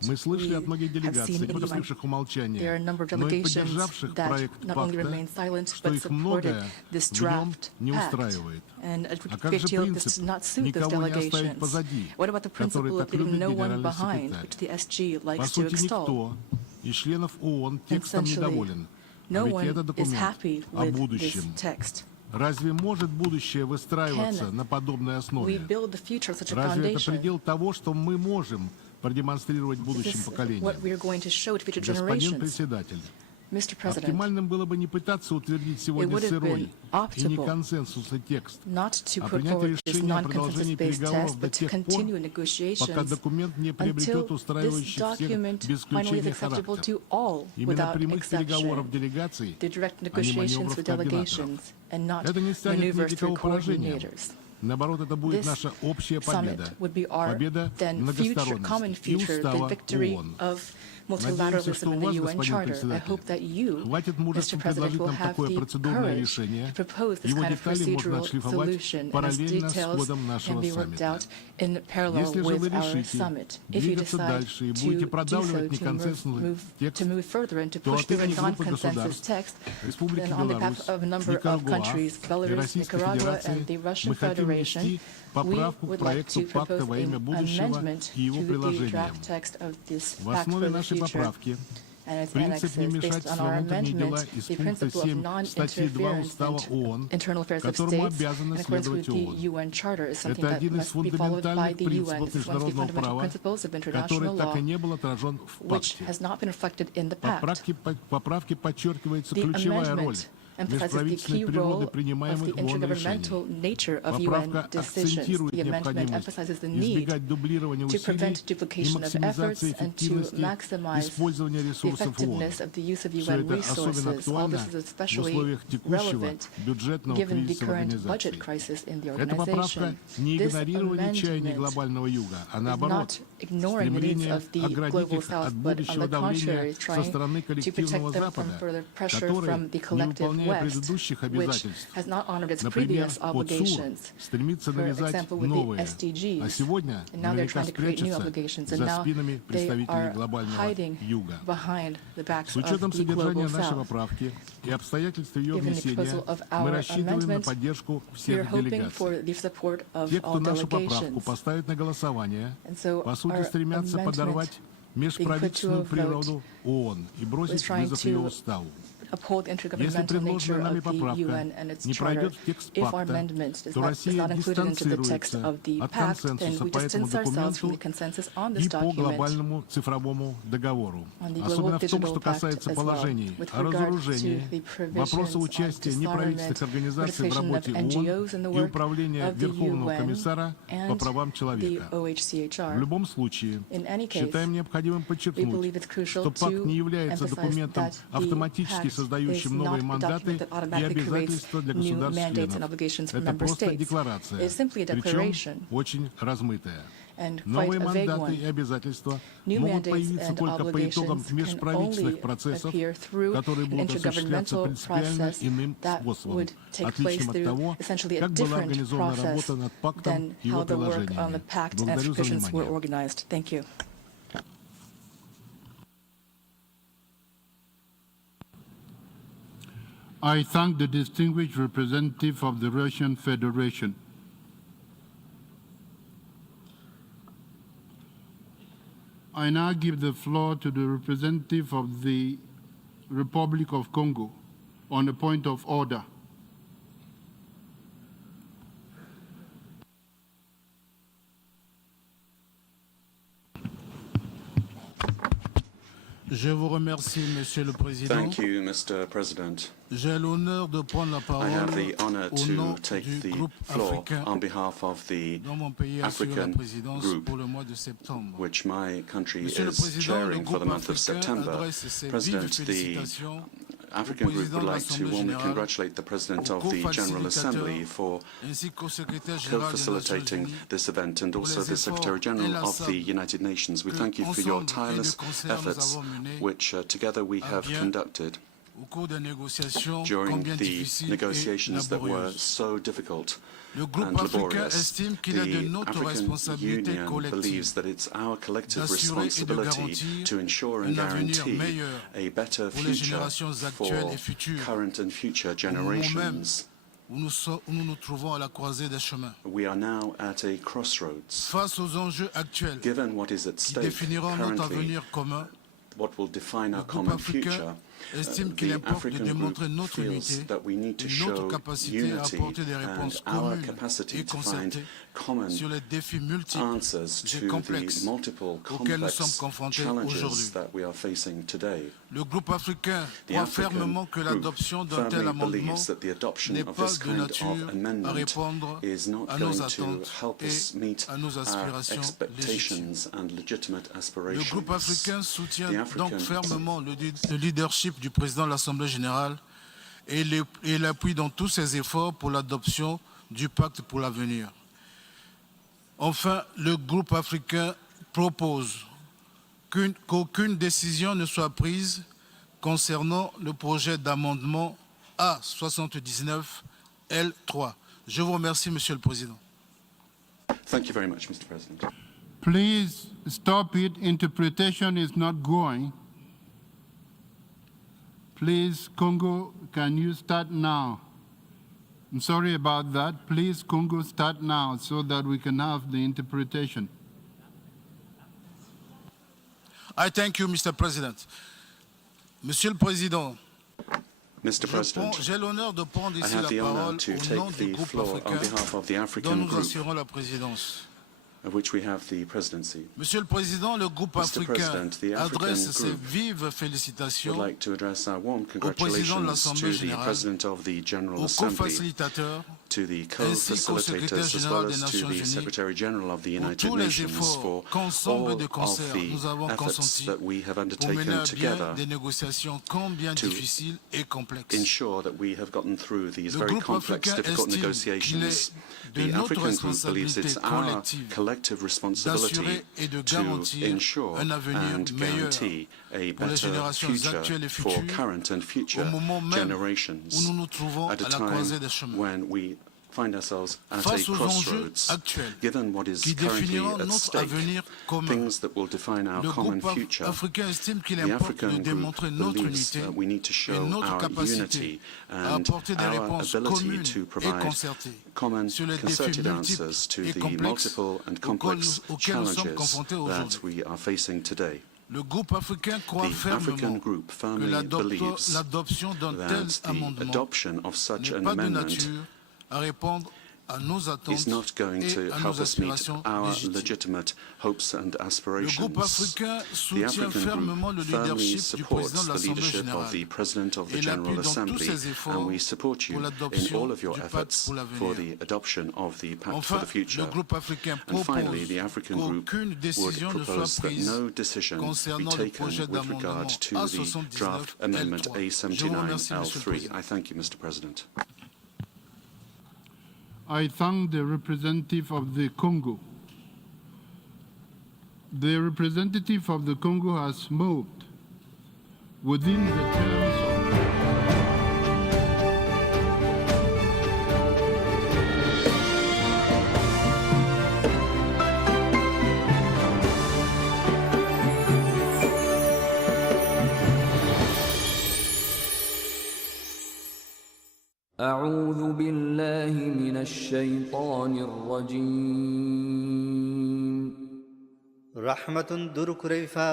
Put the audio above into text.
Мы слышали от многих делегаций, не подписавших умолчание, но и поддержавших проект пакта, что их многое в нем не устраивает. А как же принцип «никого не оставить позади», который так любит генеральный секретарь? По сути, никто из членов ООН текстом недоволен, а ведь это документ о будущем. Разве может будущее выстраиваться на подобной основе? Разве это предел того, что мы можем продемонстрировать будущим поколениям? Господин председатель, оптимальным было бы не пытаться утвердить сегодня сырой и не консенсусный текст, а принять решение о продолжении переговоров до тех пор, пока документ не приобретет устраивающий всех без исключения характер. Именно прямых переговоров делегаций, а не маневров координаторов. Это не станет ни для кого поражением. Наоборот, это будет наша общая победа. Победа многосторонности и устава ООН. Надеемся, что у вас, господин председатель, хватит мужества предложить нам такое процедурное решение. Его детали можно отшлифовать параллельно с ходом нашего саммита. Если же вы решите двигаться дальше и будете продавливать неконсенсусный текст, то от имени группы государств Республики Беларусь, Никарагуа и Российской Федерации мы хотим внести поправку к проекту пакта во имя будущего и его приложениям. В основе нашей поправки принцип не мешать во внутренние дела из пункта 7 статьи 2 Устава ООН, которому обязаны следовать ООН. Это один из фундаментальных принципов международного права, который так и не был отражен в пакте. В поправке подчеркивается ключевая роль межправительственной природы принимаемых ООН решений. Поправка акцентирует необходимость избегать дублирования усилий и максимизации эффективности использования ресурсов ООН. Все это особенно актуально в условиях текущего бюджетного кризиса в организации. Эта поправка не игнорирование чаяний глобального юга, а наоборот, стремление оградить их от будущего давления со стороны коллективного Запада, который, не выполняя предыдущих обязательств, например, под СУР, стремится навязать новые, а сегодня наверняка спрячется за спинами представителей глобального юга. С учетом содержания нашей поправки и обстоятельств ее внесения, мы рассчитываем на поддержку всех делегаций. Те, кто нашу поправку поставит на голосование, по сути стремятся подорвать межправительственную природу ООН и бросить вызов ее уставу. Если предложенная нами поправка не пройдет в текст пакта, то Россия дистанцируется от консенсуса по этому документу и по глобальному цифровому договору. Особенно в том, что касается положений о разоружении, вопроса участия неправительственных организаций в работе ООН и управления Верховного комиссара по правам человека. В любом случае, считаем необходимым подчеркнуть, что пакт не является документом, автоматически создающим новые мандаты и обязательства для государств-членов. Это просто декларация, причем очень размытая. Новые мандаты и обязательства могут появиться только по итогам межправительственных процессов, которые будут осуществляться принципиально иным способом, отличным от того, как была организована работа над пактом и его приложениями. Благодарю за внимание. I thank the distinguished representative of the Russian Federation. I now give the floor to the representative of the Republic of Congo on a point of order. Je vous remercie, Monsieur le Président. Thank you, Mr. President. J'ai l'honneur de prendre la I parole have the honor au nom to take du the groupe floor africain on behalf of the dont mon pays assure la African présidence group, pour le mois de septembre. which my country Monsieur le is Président, le chairing for the groupe month of africain September. adresse ses vives President, the félicitations African group would like to warmly Générale, congratulate the President au of the General co-facilitateur, Assembly for ainsi qu'au secrétaire général des Nations co-facilitating Unies this event and also les the Secretary efforts General of the inlassables United Nations. We que thank you for your ensemble et tireless le concert nous efforts, avons menés which together we à have bien conducted au cours des négociations during combien the difficiles et negotiations that were laborieuses. so difficult Le groupe and africain laborious. estime qu'il est de The notre African responsabilité Union collective believes that it's our collective d'assurer et de responsibility garantir to ensure and un avenir guarantee meilleur a better pour les future générations actuelles for et futures, current and future au moment même generations. où nous nous trouvons à la croisée des chemins. We are now at a crossroads. Face aux enjeux actuels Given what is at qui stake définiront notre currently, avenir commun, what will define le our groupe common africain future, estime qu'il the importe de African démontrer group notre feels unité that we need to et notre show capacité à unity apporter des and réponses our communes capacity et to find concertées common sur les défis multiples answers et to complexes the multiple auxquels nous sommes complex confrontés challenges aujourd'hui. that we are facing today. Le groupe africain The croit African fermement que group l'adoption d'un tel firmly amendement believes that the adoption n'est of pas this de kind nature of à amendment répondre is not à nos going to attentes help us et meet à nos our aspirations légitimes. expectations and legitimate Le aspirations. groupe africain soutient The African donc fermement le leadership du président de l'Assemblée générale et l'appuie dans tous ses efforts pour l'adoption du pacte pour l'avenir. Enfin, le groupe africain propose qu'aucune décision ne soit prise concernant le projet d'amendement A79L3. Je vous remercie, Monsieur le Président. Thank you very much, Mr. President. Please stop it. Interpretation is not going. Please, Congo, can you start now? I'm sorry about that. Please, Congo, start now so that we can have the interpretation. I thank you, Mr. President. Monsieur le Président, Mr. President, j'ai l'honneur de prendre I ici have la the honor parole to au nom take du the groupe floor on africain behalf of the dont African nous group, assurons la présidence. of which we have the presidency. Monsieur le Président, le groupe Mr. africain President, the African adresse ses group vives would félicitations like to address our warm président de congratulations l'Assemblée to the générale, President of the General aux Assembly, co-facilitateurs to the ainsi qu'au secrétaire co-facilitators, as général well des as to Nations the Unies Secretary General of the pour United tous les Nations efforts for qu'ensemble all de of concert nous the avons efforts consentis that we have pour mener undertaken à bien together des négociations combien to difficiles et complexes. ensure that we have gotten through these Le very groupe complex, africain difficult estime qu'il negotiations. est de The notre African group believes responsabilité it's our collective collective responsibility d'assurer et de to garantir ensure un avenir and meilleur guarantee a pour les better générations future actuelles et for futures current and future au moment même generations où nous nous trouvons at a à la time croisée des chemins. when we find ourselves at a Face aux enjeux crossroads, actuels given what is qui currently définiront at notre stake, avenir commun. things that will define our Le common groupe future. africain estime qu'il The importe African de group démontrer notre believes unité that we need to et show notre our capacité unity à and apporter des our réponses ability communes to et provide concertées common, sur les défis concerted multiples answers to et the complexes multiple and complex auxquels nous sommes challenges confrontés that aujourd'hui. we are facing today. Le groupe africain croit The African fermement group que firmly believes l'adoption d'un tel that the amendement adoption of such n'est an pas de amendment nature à répondre à nos attentes is not going et to à help nos us meet aspirations our légitimes. legitimate hopes and Le aspirations. groupe africain The soutient African fermement group le firmly leadership du supports président de the l'Assemblée leadership of générale the President of the et General l'appuie dans tous Assembly, ses efforts and we support pour you in l'adoption all of your du pacte efforts pour for l'avenir. the adoption of the Pact for Enfin, the Future. le groupe africain And finally, propose the African group qu'aucune would décision ne soit propose that prise no decision be concernant le taken projet with regard d'amendement to the draft amendment A79L3. Je vous remercie, Monsieur le A79L3. Président. I thank you, Mr. President. I thank the representative of the Congo. The representative of the Congo has moved within the terms of أعوذ بالله من الشيطان الرجيم رحمة دركريفا